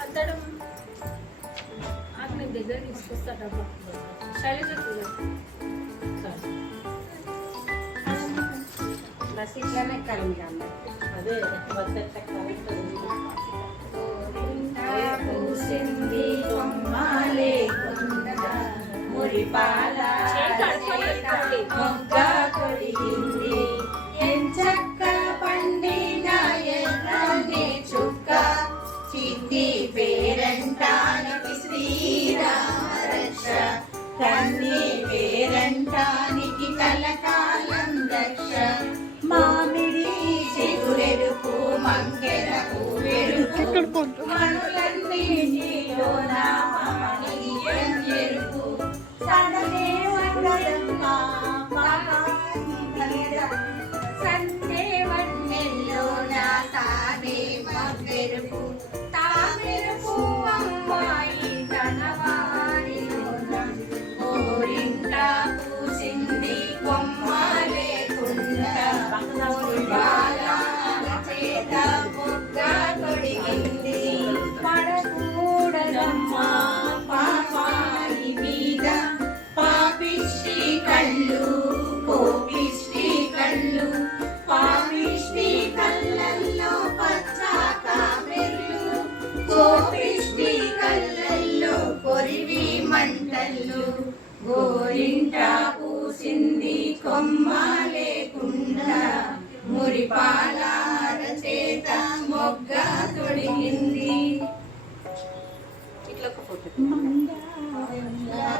అతడు నేను దగ్గర తీసుకొస్తాడబ్బా శైలజ బస్ ఇట్లానే కలిగి అదే పూసింది కొమ్మాలే మురిపాల మొగ్గ తొడిగింది ఎంచక్క పండిన ఎర్రని చుక్క చిట్టి పేరంటానికి శ్రీరామ రక్ష కన్ని పేరంటానికి కలకాలం రక్ష మామిడి చిగురెరుపు మంకెర పూవెరుపు మనులన్నిటిలో నామనియం ఎరుపు సననే వందరమ్మ పాపాయి మీద సందే వన్నెల్లో నా తానే మగ్గెరుపు తామెరుపు అమ్మాయి తనవారిలోన ఓరింట పూసింది కొమ్మాలే కుండ చేత మొగ్గ తొడిగింది పడకూడదమ్మా పాపాయి మీద పాపిష్టి కళ్ళు కోపిష్టి కళ్ళు పాపిష్టి కళ్ళల్లో పచ్చ కామెర్లు కోపిష్టి కళ్ళల్లో కొరివి మంటలు గోరింట పూసింది కొమ్మ లేకుండా మురిపాల చేత మొగ్గ తొడిగింది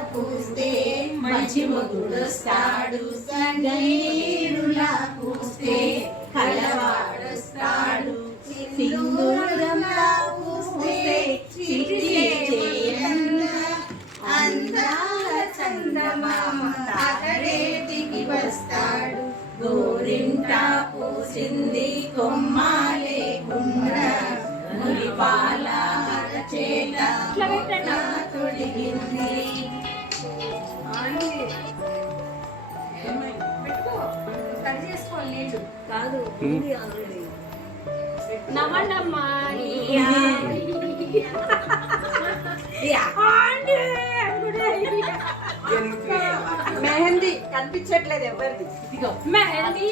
పూస్తే మంచి మొగుడొస్తాడు సంగీరులా పూస్తే కలవాడొస్తాడు సింధూరంలా పూస్తే అందాల చందమామ అతడే దిగి వస్తాడు గోరింట పూసింది కొమ్మ లేకుండా మురిపాల చేత తొడిగింది కాదు నవ్వండమ్మా మెహందీ కనిపించట్లేదు ఎవరిది మెహందీ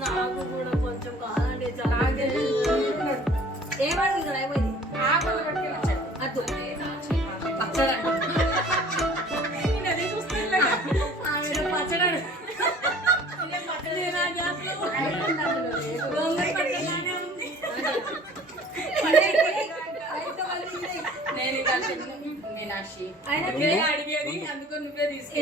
నాకు కూడా కొంచెం కాదండి ఏమడుగు ఇక్కడ అయిపోయింది ఆపలు పట్టుకుని వచ్చాడు అద్దు నేను అడిగేది అందుకని నువ్వే తీసుకు